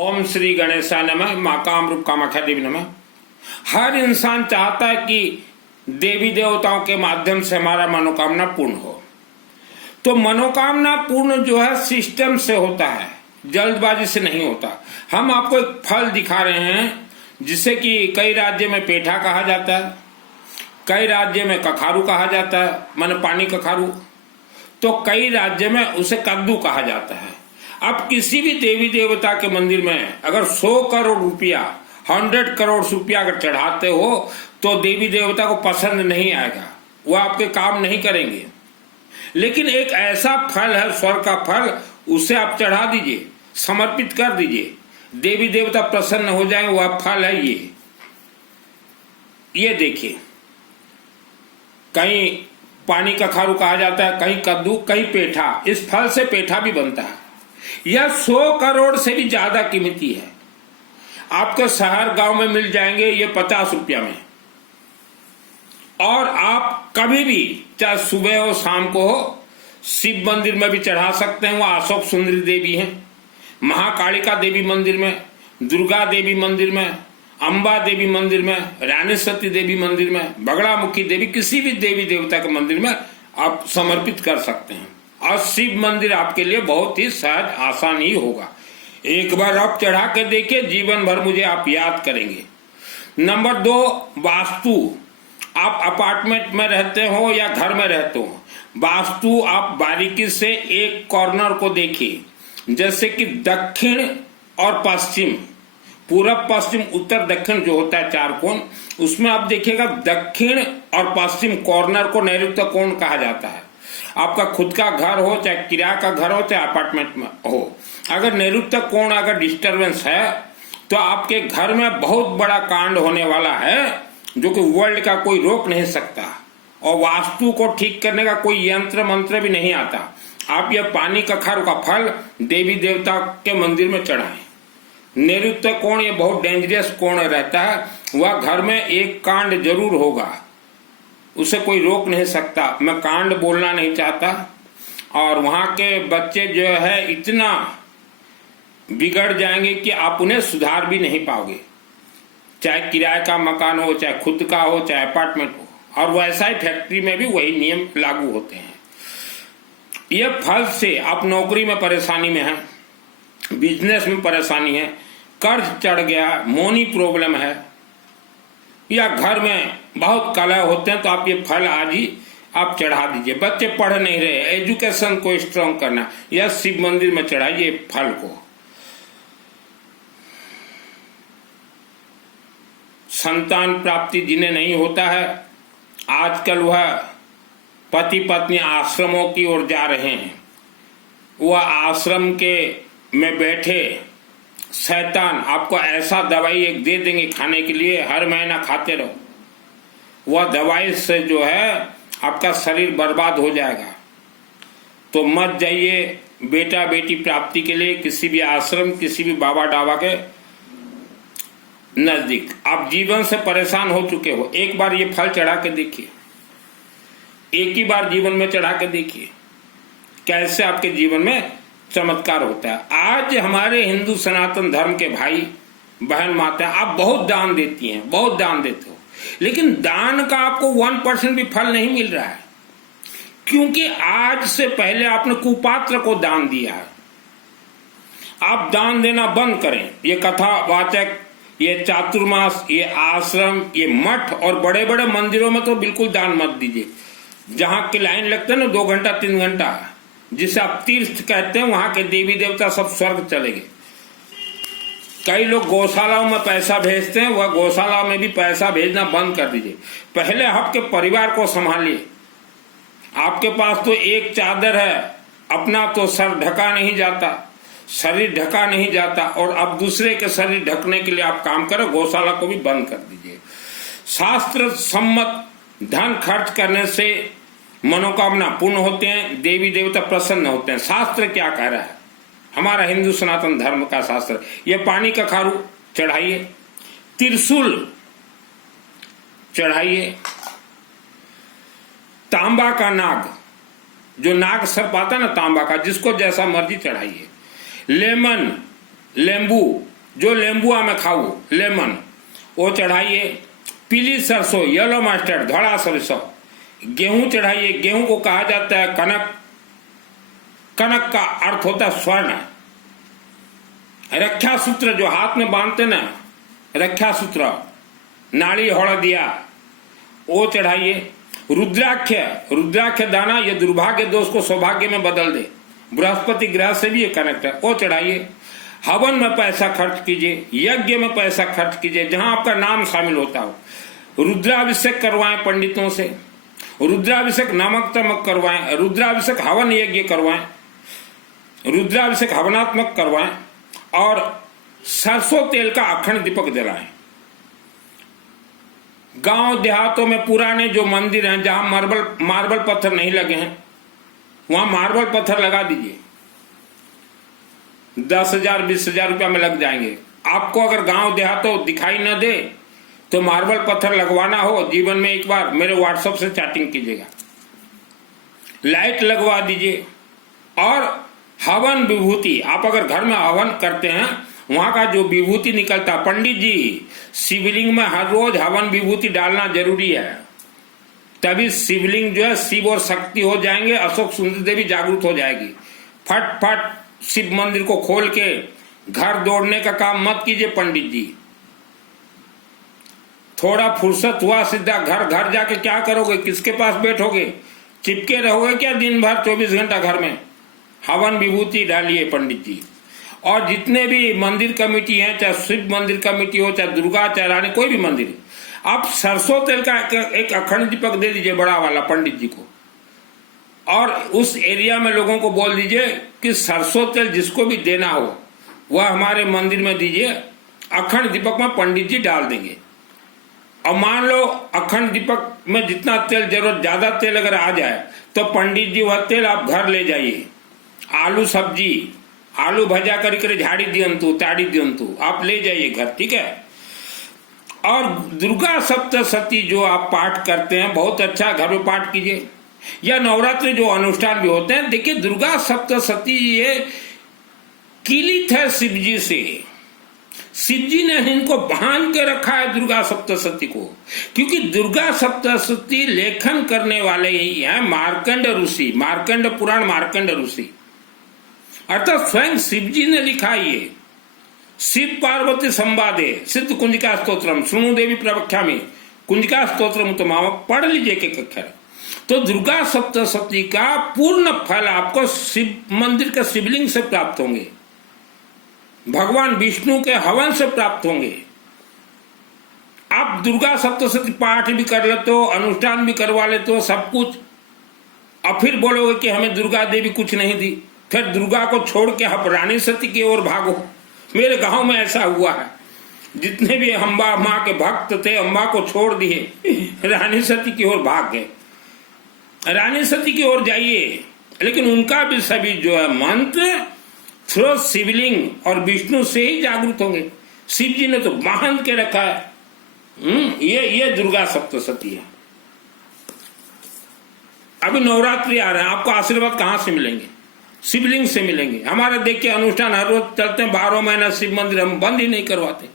ओम श्री गणेशाय नमः। माँ कामरूप कामाख्या देवी नमः। हर इंसान चाहता है कि देवी देवताओं के माध्यम से हमारा मनोकामना पूर्ण हो। तो मनोकामना पूर्ण जो है सिस्टम से होता है, जल्दबाजी से नहीं होता। हम आपको एक फल दिखा रहे हैं जिसे कि कई राज्य में पेठा कहा जाता है, कई राज्य में कखारू कहा जाता है, माने पानी कखारू, तो कई राज्य में उसे कद्दू कहा जाता है। अब किसी भी देवी देवता के मंदिर में अगर 100 करोड़ रुपया 100 करोड़ रुपया अगर चढ़ाते हो तो देवी देवता को पसंद नहीं आएगा, वो आपके काम नहीं करेंगे। लेकिन एक ऐसा फल है, स्वर्ग का फल, उसे आप चढ़ा दीजिए, समर्पित कर दीजिए, देवी देवता प्रसन्न हो जाएंगे। वह फल है ये देखिए, कहीं पानी कखारू कहा जाता है, कहीं कद्दू, कहीं पेठा। इस फल से पेठा भी बनता है। यह 100 करोड़ से भी ज्यादा कीमती है। आपके शहर गांव में मिल जाएंगे ये 50 रुपया में। और आप कभी भी, चाहे सुबह हो शाम को हो, शिव मंदिर में भी चढ़ा सकते हैं। वह अशोक सुंदरी देवी हैं, महाकालिका देवी मंदिर में, दुर्गा देवी मंदिर में, अंबा देवी मंदिर में, रानी सती देवी मंदिर में, बगड़ामुखी देवी, किसी भी देवी देवता के मंदिर में आप समर्पित कर सकते हैं। और शिव मंदिर आपके लिए बहुत ही सहज आसान ही होगा। एक बार आप चढ़ा के देखिए, जीवन भर मुझे आप याद करेंगे। नंबर 2, वास्तु। आप अपार्टमेंट में रहते हो या घर में रहते हो, वास्तु आप बारीकी से एक कॉर्नर को देखिए, जैसे कि दक्षिण और पश्चिम, पूरब पश्चिम उत्तर दक्षिण जो होता है 4 कोण, उसमें आप देखिएगा दक्षिण और पश्चिम कॉर्नर को नैऋत्य कोण कहा जाता है। आपका खुद का घर हो, चाहे किराया का घर हो, चाहे अपार्टमेंट में हो, अगर नैऋत्य कोण अगर डिस्टरबेंस है तो आपके घर में बहुत बड़ा कांड होने वाला है, जो कि वर्ल्ड का कोई रोक नहीं सकता। और वास्तु को ठीक करने का कोई यंत्र मंत्र भी नहीं आता। आप यह पानी कखारू का फल देवी देवता के मंदिर में चढ़ाएं। नैऋत्य कोण ये बहुत डेंजरस कोण रहता है, वह घर में एक कांड जरूर होगा, उसे कोई रोक नहीं सकता। मैं कांड बोलना नहीं चाहता। और वहां के बच्चे जो है इतना बिगड़ जाएंगे कि आप उन्हें सुधार भी नहीं पाओगे, चाहे किराए का मकान हो, चाहे खुद का हो, चाहे अपार्टमेंट हो। और वैसा ही फैक्ट्री में भी वही नियम लागू होते हैं। यह फल से आप नौकरी में परेशानी में हैं, बिजनेस में परेशानी है, कर्ज चढ़ गया, मनी प्रॉब्लम है, या घर में बहुत कलह होते हैं, तो आप ये फल आज ही आप चढ़ा दीजिए। बच्चे पढ़ नहीं रहे, एजुकेशन को स्ट्रांग करना, या शिव मंदिर में चढ़ाइए फल को। संतान प्राप्ति जिन्हें नहीं होता है, आजकल वह पति पत्नी आश्रमों की ओर जा रहे हैं। वह आश्रम के में बैठे शैतान आपको ऐसा दवाई एक दे देंगे खाने के लिए, हर महीना खाते रहो। वह दवाई से जो है आपका शरीर बर्बाद हो जाएगा। तो मत जाइए बेटा बेटी प्राप्ति के लिए किसी भी आश्रम, किसी भी बाबा डाबा के नजदीक। आप जीवन से परेशान हो चुके हो, एक बार ये फल चढ़ा के देखिए, एक ही बार जीवन में चढ़ा के देखिए कैसे आपके जीवन में चमत्कार होता है। आज हमारे हिंदू सनातन धर्म के भाई बहन माता, आप बहुत दान देती हैं, बहुत दान देते हो, लेकिन दान का आपको 1% भी फल नहीं मिल रहा है, क्योंकि आज से पहले आपने कुपात्र को दान दिया है। आप दान देना बंद करें। ये कथावाचक, ये चातुर्मास, ये आश्रम, ये मठ और बड़े बड़े मंदिरों में तो बिल्कुल दान मत दीजिए। जहां की लाइन लगता है ना 2 घंटा 3 घंटा, जिसे आप तीर्थ कहते हैं, वहां के देवी देवता सब स्वर्ग चले गए। कई लोग गौशालाओं में पैसा भेजते हैं, वह गौशाला में भी पैसा भेजना बंद कर दीजिए। पहले आपके परिवार को संभालिए। आपके पास तो एक चादर है, अपना तो सर ढका नहीं जाता, शरीर ढका नहीं जाता, और अब दूसरे के शरीर ढकने के लिए आप काम करो। गौशाला को भी बंद कर दीजिए। शास्त्र सम्मत धन खर्च करने से मनोकामना पूर्ण होते हैं, देवी देवता प्रसन्न होते हैं। शास्त्र क्या कह रहा है, हमारा हिंदू सनातन धर्म का शास्त्र। ये पानी कखारू चढ़ाइए, त्रिशूल चढ़ाइए, तांबा का नाग, जो नाग सर्प आता है ना तांबा का, जिसको जैसा मर्जी चढ़ाइए, लेमन, लेंबू, जो लेम्बुआ में खाओ लेमन, वो चढ़ाइए। पीली सरसों, येलो मस्टर्ड, धड़ा सरसों। गेहूं चढ़ाइए। गेहूं को कहा जाता है कनक। कनक का अर्थ होता है स्वर्ण। रक्षा सूत्र जो हाथ में बांधते ना, रक्षा नाड़ी हौड़दिया, वो चढ़ाइए। रुद्राक्ष दाना, ये दुर्भाग्य दोष को सौभाग्य में बदल दे। बृहस्पति ग्रह से भी ये कनेक्ट है, वो चढ़ाइए। हवन में पैसा खर्च कीजिए, यज्ञ में पैसा खर्च कीजिए जहां आपका नाम शामिल होता हो। रुद्राभिषेक करवाएं पंडितों से, रुद्राभिषेक नमक तमक करवाएं, रुद्राभिषेक हवन यज्ञ करवाएं, रुद्राभिषेक हवनात्मक करवाएं और सरसों तेल का अखंड दीपक जलाएं। गांव देहातों में पुराने जो मंदिर हैं जहां मार्बल पत्थर नहीं लगे हैं, वहां मार्बल पत्थर लगा दीजिए। 10,000 20,000 रुपया में लग जाएंगे। आपको अगर गांव देहातों दिखाई न दे तो मार्बल पत्थर लगवाना हो, जीवन में एक बार मेरे व्हाट्सएप से चैटिंग कीजिएगा। लाइट लगवा दीजिए। और हवन विभूति, आप अगर घर में हवन करते हैं, वहां का जो विभूति निकलता, पंडित जी शिवलिंग में हर रोज हवन विभूति डालना जरूरी है, तभी शिवलिंग जो है शिव और शक्ति हो जाएंगे। अशोक सुंदर देवी जागृत हो जाएगी। फट फट शिव मंदिर को खोल के घर दौड़ने का काम मत कीजिए पंडित जी। थोड़ा फुर्सत हुआ सीधा घर घर जाके क्या करोगे, किसके पास बैठोगे, चिपके रहोगे क्या दिन भर 24 घंटा घर में? हवन विभूति डालिए पंडित जी। और जितने भी मंदिर कमेटी हैं, चाहे शिव मंदिर कमेटी हो, चाहे दुर्गा, चाहे रानी, कोई भी मंदिर, आप सरसों तेल का एक अखंड दीपक दे दीजिए बड़ा वाला पंडित जी को। और उस एरिया में लोगों को बोल दीजिए कि सरसों तेल जिसको भी देना हो वह हमारे मंदिर में दीजिए, अखंड दीपक में पंडित जी डाल देंगे। और मान लो अखंड दीपक में जितना तेल जरूरत, ज्यादा तेल अगर आ जाए तो पंडित जी वह तेल आप घर ले जाइए। आलू सब्जी, आलू भजा कर झाड़ी दियंतु, ताड़ी दियंतु, आप ले जाइए घर, ठीक है। और दुर्गा सप्तशती जो आप पाठ करते हैं, बहुत अच्छा, घर में पाठ कीजिए। या नवरात्रि जो अनुष्ठान भी होते हैं, देखिए दुर्गा सप्तशती ये किलित है शिव जी से। शिव जी ने इनको बांध के रखा है दुर्गा सप्तशती को, क्योंकि दुर्गा सप्तशती लेखन करने वाले ही हैं मार्कंड ऋषि। मार्कंड पुराण, मार्कंड ऋषि, अर्थात स्वयं शिव जी ने लिखा ये। शिव पार्वती संवादे सिद्ध कुंजिका स्तोत्रम श्रृणु देवी प्रवक्ष्यामि कुंजिका स्तोत्रम, तो मामा पढ़ लीजिए एक अक्षर। तो दुर्गा सप्तशती का पूर्ण फल आपको शिव मंदिर के शिवलिंग से प्राप्त होंगे, भगवान विष्णु के हवन से प्राप्त होंगे। आप दुर्गा सप्तशती पाठ भी कर लेते हो, अनुष्ठान भी करवा लेते हो, सब कुछ, और फिर बोलोगे कि हमें दुर्गा देवी कुछ नहीं दी, फिर दुर्गा को छोड़ के आप रानी सती की ओर भागो। मेरे गांव में ऐसा हुआ है, जितने भी अम्बा माँ के भक्त थे अम्बा को छोड़ दिए, रानी सती की ओर भाग गए। रानी सती की ओर जाइए, लेकिन उनका भी सभी जो है मंत्र थ्रो शिवलिंग और विष्णु से ही जागृत होंगे। शिव जी ने तो बांध के रखा है। ये दुर्गा सप्तशती है। अभी नवरात्रि आ रहे हैं, आपको आशीर्वाद कहां से मिलेंगे? शिवलिंग से मिलेंगे। हमारे देखिए अनुष्ठान हर रोज चलते हैं, 12 महीना शिव मंदिर हम बंद ही नहीं करवाते,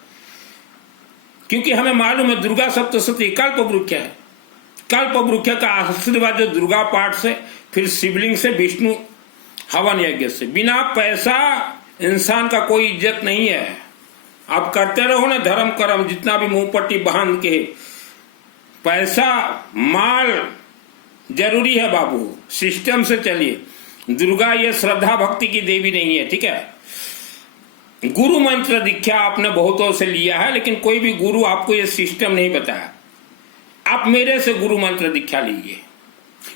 क्योंकि हमें मालूम है दुर्गा सप्तशती कल्प वृक्ष है। कल्प वृक्ष का आशीर्वाद जो दुर्गा पाठ से, फिर शिवलिंग से, विष्णु हवन यज्ञ से। बिना पैसा इंसान का कोई इज्जत नहीं है। आप करते रहो ना धर्म कर्म, जितना भी मुंह पट्टी बांध के, पैसा माल जरूरी है बाबू, सिस्टम से चलिए। दुर्गा ये श्रद्धा भक्ति की देवी नहीं है, ठीक है। गुरु मंत्र दीक्षा आपने बहुतों से लिया है, लेकिन कोई भी गुरु आपको ये सिस्टम नहीं बताया। आप मेरे से गुरु मंत्र दीक्षा लीजिए,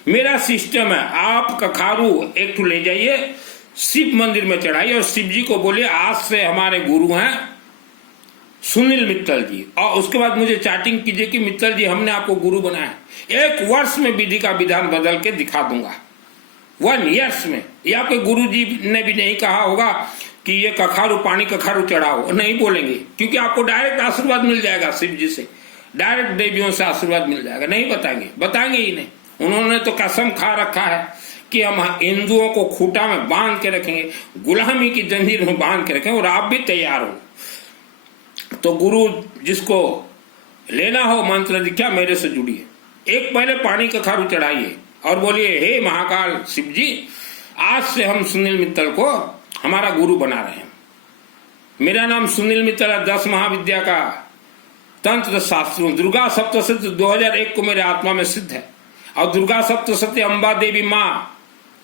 मेरा सिस्टम है। आप कखारू एक ठो ले जाइए, शिव मंदिर में चढ़ाइए और शिव जी को बोलिए आज से हमारे गुरु हैं सुनील मित्तल जी, और उसके बाद मुझे चैटिंग कीजिए कि मित्तल जी हमने आपको गुरु बनाया। 1 वर्ष में विधि का विधान बदल के दिखा दूंगा, 1 ईयर्स में। या कोई गुरु जी ने भी नहीं कहा होगा कि ये कखारू पानी कखारू चढ़ाओ, नहीं बोलेंगे, क्योंकि आपको डायरेक्ट आशीर्वाद मिल जाएगा शिव जी से, डायरेक्ट देवियों से आशीर्वाद मिल जाएगा। नहीं बताएंगे ही नहीं। उन्होंने तो कसम खा रखा है कि हम हिंदुओं को खूंटा में बांध के रखेंगे, गुलामी की जंजीर में बांध के रखेंगे, और आप भी तैयार हो। तो गुरु जिसको लेना हो मंत्र दीक्षा मेरे से जुड़िए। एक पहले पानी का खारू चढ़ाइए और बोलिए, हे महाकाल शिव जी, आज से हम सुनील मित्तल को हमारा गुरु बना रहे हैं। मेरा नाम सुनील मित्तल है, 10 महाविद्या का तंत्र शास्त्रों दुर्गा सप्तशती 2001 को मेरे आत्मा में सिद्ध है। और दुर्गा सप्तशती अम्बा देवी माँ,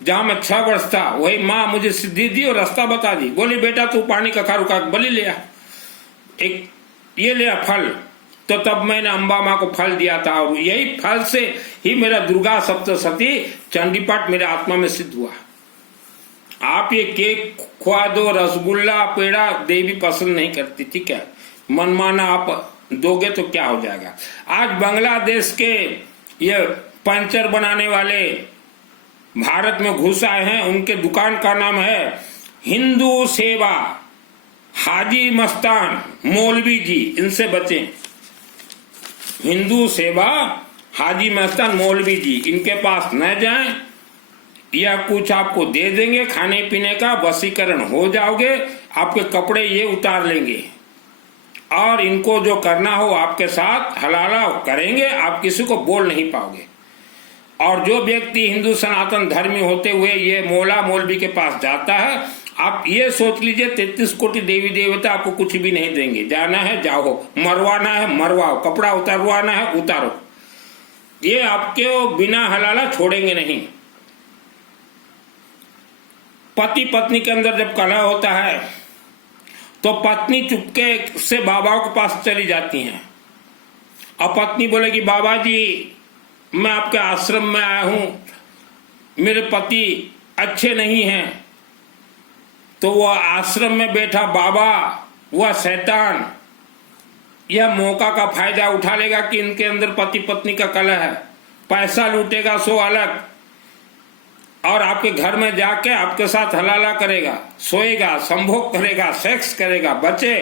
जहां मैं 6 वर्ष था, वही माँ मुझे सिद्धि दी और रास्ता बता दी। बोली, बेटा तू पानी का खारू का बलि लिया, एक ये लिया फल। तो तब मैंने अम्बा माँ को फल दिया था और यही फल से ही मेरा दुर्गा सप्तशती चंडी पाठ मेरे आत्मा में सिद्ध हुआ। आप ये केक खुआ दो, रसगुल्ला पेड़ा, देवी पसंद नहीं करती, ठीक है, मनमाना आप दोगे तो क्या हो जाएगा। आज बांग्लादेश के ये पंचर बनाने वाले भारत में घुस आए हैं, उनके दुकान का नाम है हिंदू सेवा हाजी मस्तान मौलवी जी, इनसे बचें। हिंदू सेवा हाजी मस्तान मौलवी जी, इनके पास न जाएं, या कुछ आपको दे देंगे खाने पीने का, वशीकरण हो जाओगे, आपके कपड़े ये उतार लेंगे और इनको जो करना हो आपके साथ हलाला करेंगे, आप किसी को बोल नहीं पाओगे। और जो व्यक्ति हिंदू सनातन धर्मी होते हुए ये मौला मौलवी के पास जाता है, आप ये सोच लीजिए 33 कोटि देवी देवता आपको कुछ भी नहीं देंगे। जाना है जाओ, मरवाना है मरवाओ, कपड़ा उतारवाना है उतारो, ये आपके बिना हलाला छोड़ेंगे नहीं। पति पत्नी के अंदर जब कलह होता है तो पत्नी चुपके से बाबा के पास चली जाती हैं और पत्नी बोलेगी, बाबा जी मैं आपके आश्रम में आया हूं, मेरे पति अच्छे नहीं हैं। तो वह आश्रम में बैठा बाबा, वह शैतान, यह मौका का फायदा उठा लेगा कि इनके अंदर पति पत्नी का कलह है, पैसा लूटेगा सो अलग, और आपके घर में जाके आपके साथ हलाला करेगा, सोएगा, संभोग करेगा, सेक्स करेगा। बचे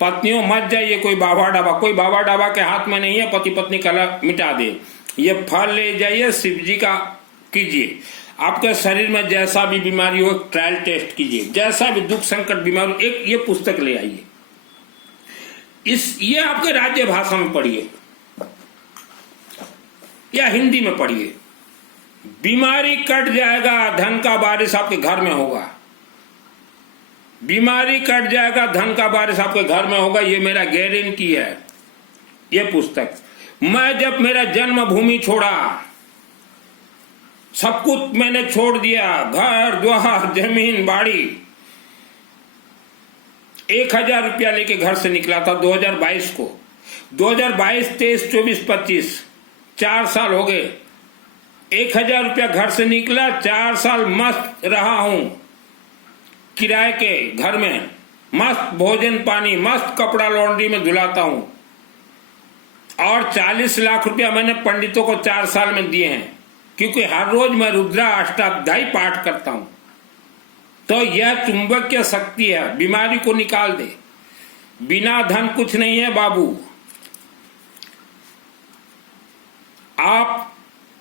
पत्नियों मत जाइए कोई बाबा डाबा के हाथ में नहीं है पति पत्नी कलह मिटा दे। ये फल ले जाइए, शिव जी का कीजिए, आपके शरीर में जैसा भी बीमारी हो ट्रायल टेस्ट कीजिए, जैसा भी दुख संकट बीमारी, एक ये पुस्तक ले आइए, ये आपके राज्य भाषा में पढ़िए या हिंदी में पढ़िए। बीमारी कट जाएगा, धन का बारिश आपके घर में होगा। बीमारी कट जाएगा, धन का बारिश आपके घर में होगा, ये मेरा गारंटी है। ये पुस्तक मैं जब मेरा जन्मभूमि छोड़ा, सब कुछ मैंने छोड़ दिया, घर द्वार जमीन बाड़ी, 1000 रुपया लेके घर से निकला था 2022 को। 2022, 23, 24, 25 4 साल हो गए। 1000 रुपया घर से निकला, 4 साल मस्त रहा हूं किराए के घर में, मस्त भोजन पानी, मस्त कपड़ा लॉन्ड्री में धुलाता हूं, और 40 लाख रुपया मैंने पंडितों को 4 साल में दिए हैं, क्योंकि हर रोज मैं रुद्रा अष्टाध्यायी पाठ करता हूं। तो यह चुंबकीय शक्ति है, बीमारी को निकाल दे। बिना धन कुछ नहीं है बाबू। आप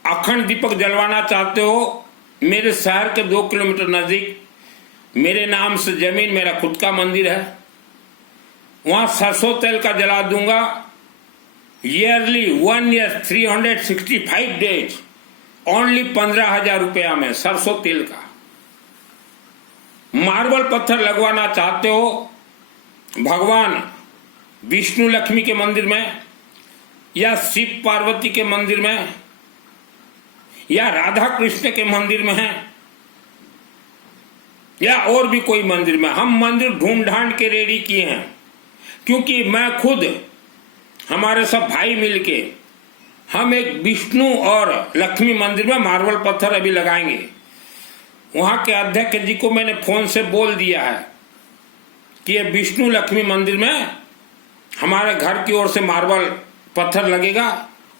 अखंड दीपक जलवाना चाहते हो, मेरे शहर के 2 किलोमीटर नजदीक मेरे नाम से जमीन, मेरा खुद का मंदिर है, वहां सरसों तेल का जला दूंगा। ईयरली 1 ईयर 365 डेज ओनली 15,000 रुपया में सरसों तेल का। मार्बल पत्थर लगवाना चाहते हो भगवान विष्णु लक्ष्मी के मंदिर में, या शिव पार्वती के मंदिर में, या राधा कृष्ण के मंदिर में है, या और भी कोई मंदिर में, हम मंदिर ढूंढ ढांड के रेडी किए हैं। क्योंकि मैं खुद, हमारे सब भाई मिलके हम एक विष्णु और लक्ष्मी मंदिर में मार्बल पत्थर अभी लगाएंगे। वहां के अध्यक्ष जी को मैंने फोन से बोल दिया है कि ये विष्णु लक्ष्मी मंदिर में हमारे घर की ओर से मार्बल पत्थर लगेगा।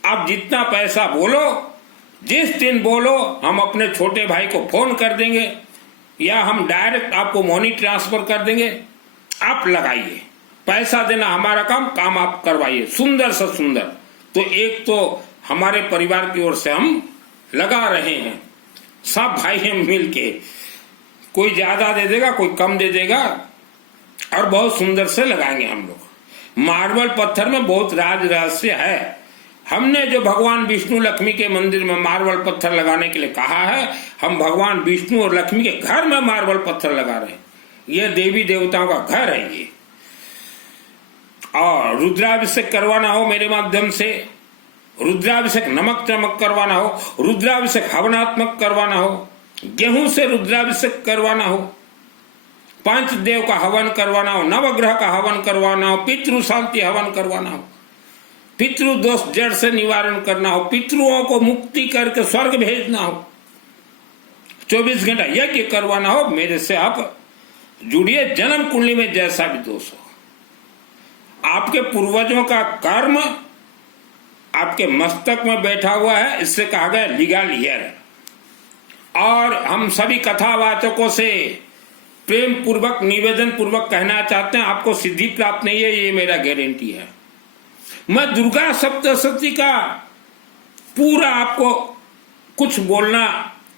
आप जितना पैसा बोलो, जिस दिन बोलो, हम अपने छोटे भाई को फोन कर देंगे या हम डायरेक्ट आपको मनी ट्रांसफर कर देंगे, आप लगाइए। पैसा देना हमारा काम आप करवाइए, सुंदर से सुंदर। तो एक तो हमारे परिवार की ओर से हम लगा रहे हैं, सब भाई हम मिल के, कोई ज्यादा दे देगा कोई कम दे देगा, और बहुत सुंदर से लगाएंगे हम लोग। मार्बल पत्थर में बहुत राज रहस्य है। हमने जो भगवान विष्णु लक्ष्मी के मंदिर में मार्बल पत्थर लगाने के लिए कहा है, हम भगवान विष्णु और लक्ष्मी के घर में मार्बल पत्थर लगा रहे हैं। यह देवी देवताओं का घर है ये। और रुद्राभिषेक करवाना हो मेरे माध्यम से, रुद्राभिषेक नमक चमक करवाना हो, रुद्राभिषेक हवनात्मक करवाना हो, गेहूं से रुद्राभिषेक करवाना हो, पंचदेव का हवन करवाना हो, नवग्रह का हवन करवाना हो, पितृ शांति हवन करवाना हो, पितृ दोष जड़ से निवारण करना हो, पितृओं को मुक्ति करके स्वर्ग भेजना हो, 24 घंटा यज्ञ करवाना हो, मेरे से आप जुड़िए। जन्म कुंडली में जैसा भी दोष हो, आपके पूर्वजों का कर्म आपके मस्तक में बैठा हुआ है, इससे कहा गया लीगल हियर। और हम सभी कथावाचकों से प्रेम पूर्वक निवेदन पूर्वक कहना चाहते हैं, आपको सिद्धि प्राप्त नहीं है, ये मेरा गारंटी है। मैं दुर्गा सप्तशती का पूरा आपको कुछ बोलना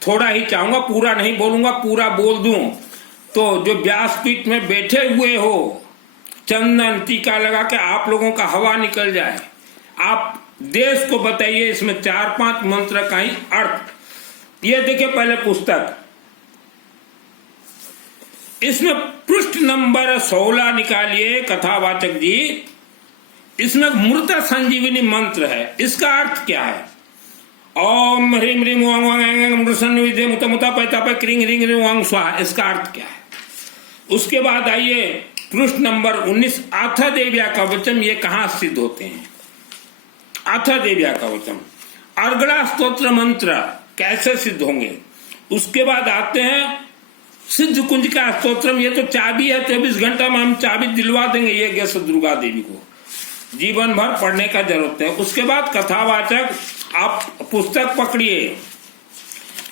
थोड़ा ही चाहूंगा, पूरा नहीं बोलूंगा, पूरा बोल दूं तो जो व्यासपीठ में बैठे हुए हो चंदन टीका लगा के आप लोगों का हवा निकल जाए। आप देश को बताइए इसमें 4-5 मंत्र का ही अर्थ। ये देखिए पहले पुस्तक, इसमें पृष्ठ नंबर 16 निकालिए कथावाचक जी। इसमें मृत संजीवनी मंत्र है, इसका अर्थ क्या है? ओम ह्रीम ह्रीम वांग वांग मृसन्विदे मुत मुता पैता पे क्रिंग रिंग रिंग वांग स्वाहा, इसका अर्थ क्या है? उसके बाद आइए पृष्ठ नंबर 19 आथा देव्या कवचम, ये कहां सिद्ध होते हैं? आथा देव्या कवचम, अर्गड़ा स्तोत्र मंत्र कैसे सिद्ध होंगे? उसके बाद आते हैं सिद्ध कुंज का स्तोत्रम, ये तो चाबी है, 24 घंटा में हम चाबी दिलवा देंगे ये गैस दुर्गा देवी को, जीवन भर पढ़ने का जरूरत है। उसके बाद कथावाचक आप पुस्तक पकड़िए,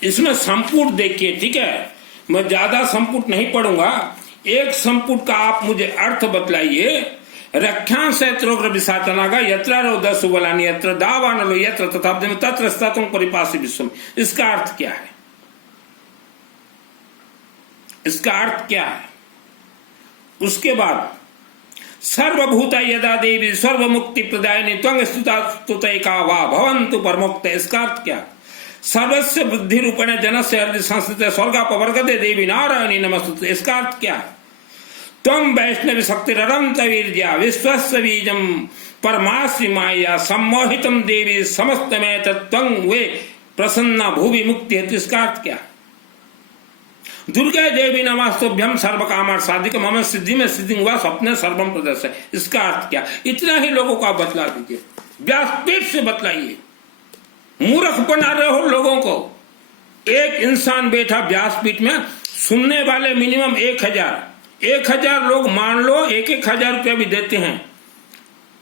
इसमें संपुट देखिए, ठीक है? मैं ज्यादा संपुट नहीं पढ़ूंगा, एक संपुट का आप मुझे अर्थ बतलाइए। रख्यां सैत्रोग्र विसाचनागा यत्र रोद सुबलानी यत्र दावानलो यत्र तथा तत्र स्ततुं परिपासी विश्वम, इसका अर्थ क्या है? इसका अर्थ क्या है? उसके बाद सर्वभूता यदा देवी सर्वमुक्ति प्रदायिनी त्वं स्तुता स्तुतैका वा भवन्तु परमोक्त, इसका अर्थ क्या? सर्वस्य बुद्धि रूपेण जनस्य हृदय संस्थित स्वर्गापवर्गदे देवी नारायणी नमस्तुते, इसका अर्थ क्या है? त्वं वैष्णवी शक्तिरनंत वीर्या विश्वस्य बीजं परमास्मि माया सम्मोहितं देवी समस्तमें त्वं वे प्रसन्ना भुवि मुक्ति है, इसका अर्थ क्या? दुर्गा देवी नमस्तुभ्यं सर्व कामार्थ साधिक मम सिद्धि में सिद्धि हुआ स्वप्ने सर्वम प्रदर्शय, इसका अर्थ क्या? इतना ही लोगों को आप बतला दीजिए, व्यासपीठ से बतलाइए। मूर्ख बना रहे हो लोगों को। एक इंसान बैठा व्यासपीठ में, सुनने वाले मिनिमम 1000 लोग मान लो 1,000 रुपया भी देते हैं,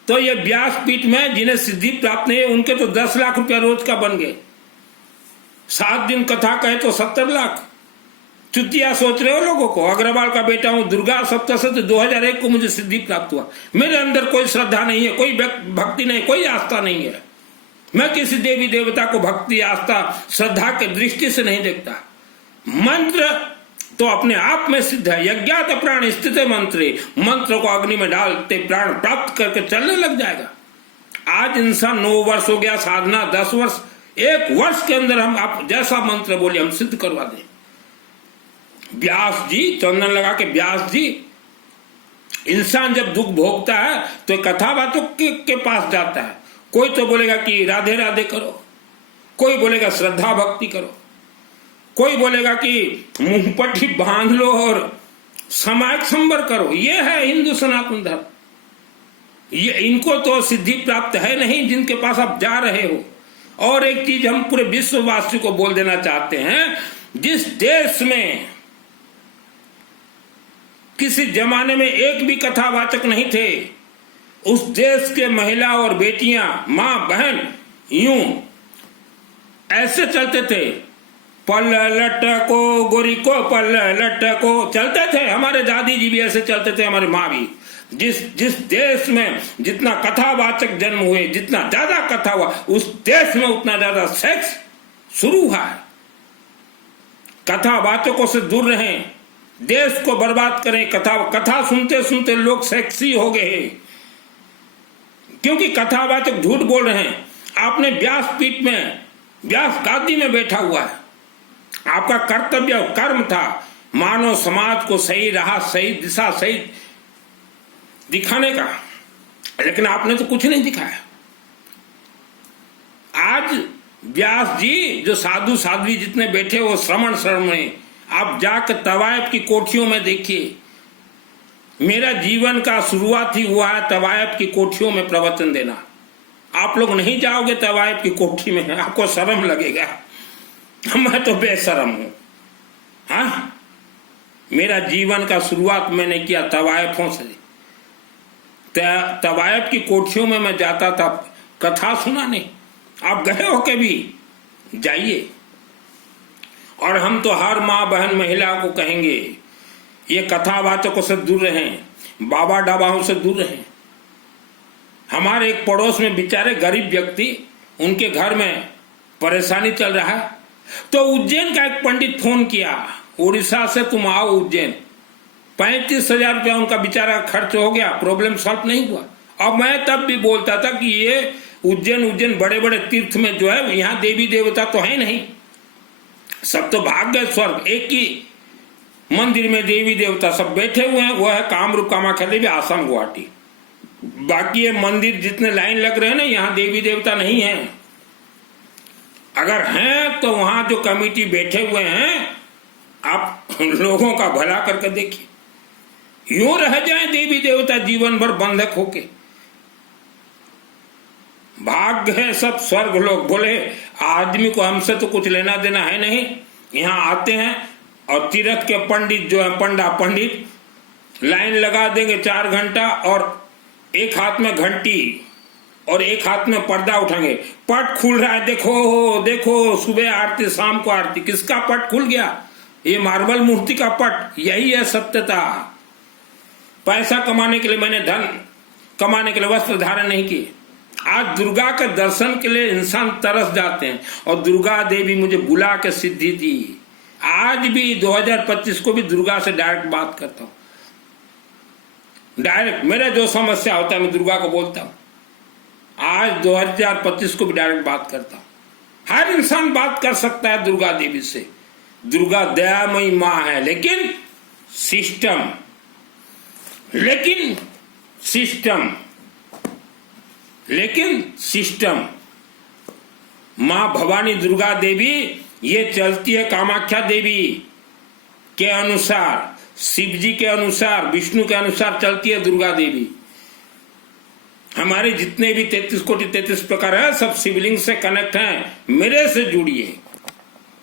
तो ये व्यासपीठ में जिन्हें सिद्धि प्राप्त नहीं है उनके तो 10 लाख रुपया रोज का बन गए। 7 दिन कथा कहे तो 70 लाख। चुतिया सोच रहे हो लोगों को? अग्रवाल का बेटा हूं, दुर्गा सप्तशती 2001 को मुझे सिद्धि प्राप्त हुआ। मेरे अंदर कोई श्रद्धा नहीं है, कोई भक्ति नहीं, कोई आस्था नहीं है। मैं किसी देवी देवता को भक्ति आस्था श्रद्धा के दृष्टि से नहीं देखता। मंत्र तो अपने आप में सिद्ध है। यज्ञात प्राण स्थित मंत्रे, मंत्र को अग्नि में डालते प्राण प्राप्त करके चलने लग जाएगा। आज इंसान 9 वर्ष हो गया साधना, 10 वर्ष, 1 वर्ष के अंदर हम आप जैसा मंत्र बोले हम सिद्ध करवा दें। व्यास जी, चंदन लगा के व्यास जी, इंसान जब दुख भोगता है तो कथावाचक के पास जाता है। कोई तो बोलेगा कि राधे राधे करो, कोई बोलेगा श्रद्धा भक्ति करो, कोई बोलेगा कि मुंहपट्टी बांध लो और सामायिक संबर करो। ये है हिंदू सनातन धर्म। ये इनको तो सिद्धि प्राप्त है नहीं जिनके पास आप जा रहे हो। और एक चीज हम पूरे विश्ववासी को बोल देना चाहते हैं, जिस देश में किसी जमाने में एक भी कथावाचक नहीं थे, उस देश के महिला और बेटियां, मां बहन यूं ऐसे चलते थे, पल लटको गोरी को पल लटको, चलते थे। हमारे दादी जी भी ऐसे चलते थे, हमारे माँ भी। जिस देश में जितना कथावाचक जन्म हुए, जितना ज्यादा कथा हुआ, उस देश में उतना ज्यादा सेक्स शुरू हुआ है। कथावाचकों से दूर रहें, देश को बर्बाद करें। कथा सुनते सुनते लोग सेक्सी हो गए। क्योंकि कथावाचक झूठ बोल रहे हैं। आपने व्यासपीठ में, व्यास गादी में बैठा हुआ है, आपका कर्तव्य कर्म था मानव समाज को सही राह, सही दिशा, सही दिखाने का, लेकिन आपने तो कुछ नहीं दिखाया। आज व्यास जी जो साधु साध्वी जितने बैठे वो श्रवण में, आप जाकर तवायफ की कोठियों में देखिए। मेरा जीवन का शुरुआत ही हुआ है तवायफ की कोठियों में प्रवचन देना। आप लोग नहीं जाओगे तवायफ की कोठी में, आपको शर्म लगेगा। मैं तो बेशर्म हूं। हाँ, मेरा जीवन का शुरुआत मैंने किया तवायफों से। तवायफ की कोठियों में मैं जाता था कथा सुनाने। आप गए हो कभी? जाइए। और हम तो हर माँ बहन महिला को कहेंगे ये कथावाचकों से दूर रहें, बाबा डाबाओं से दूर रहें। हमारे एक पड़ोस में बेचारे गरीब व्यक्ति, उनके घर में परेशानी चल रहा है, तो उज्जैन का एक पंडित फोन किया, उड़ीसा से तुम आओ उज्जैन। 35,000 रुपया उनका बेचारा खर्च हो गया, प्रॉब्लम सॉल्व नहीं हुआ। अब मैं तब भी बोलता था कि ये उज्जैन बड़े बड़े तीर्थ में जो है, यहाँ देवी देवता तो है नहीं, सब तो भाग गए स्वर्ग। एक ही मंदिर में देवी देवता सब बैठे हुए हैं, वो है कामरूप कामाख्या देवी, आसाम गुवाहाटी। बाकी ये मंदिर जितने लाइन लग रहे हैं ना, यहाँ देवी देवता नहीं है। अगर हैं तो वहां जो कमेटी बैठे हुए हैं, आप लोगों का भला करके देखिए। यूं रह जाए देवी देवता जीवन भर बंधक होके, भाग गए सब स्वर्ग लोग। बोले आदमी को हमसे तो कुछ लेना देना है नहीं, यहाँ आते हैं और तीर्थ के पंडित जो है, पंडित लाइन लगा देंगे 4 घंटा, और एक हाथ में घंटी और एक हाथ में पर्दा उठाएंगे। पट खुल रहा है, देखो देखो, सुबह आरती शाम को आरती। किसका पट खुल गया? ये मार्बल मूर्ति का पट। यही है सत्यता। पैसा कमाने के लिए मैंने धन कमाने के लिए वस्त्र धारण नहीं किए। आज दुर्गा के दर्शन के लिए इंसान तरस जाते हैं, और दुर्गा देवी मुझे बुला के सिद्धि दी। आज भी 2025 को भी दुर्गा से डायरेक्ट बात करता हूं। डायरेक्ट मेरा जो समस्या होता है मैं दुर्गा को बोलता हूं। आज 2025 को भी डायरेक्ट बात करता हूं। हर इंसान बात कर सकता है दुर्गा देवी से। दुर्गा दयामयी मां है, लेकिन सिस्टम मां भवानी दुर्गा देवी ये चलती है कामाख्या देवी के अनुसार, शिव जी के अनुसार, विष्णु के अनुसार चलती है दुर्गा देवी। हमारे जितने भी 33 कोटि 33 प्रकार है, सब शिवलिंग से कनेक्ट हैं, मेरे से जुड़िए।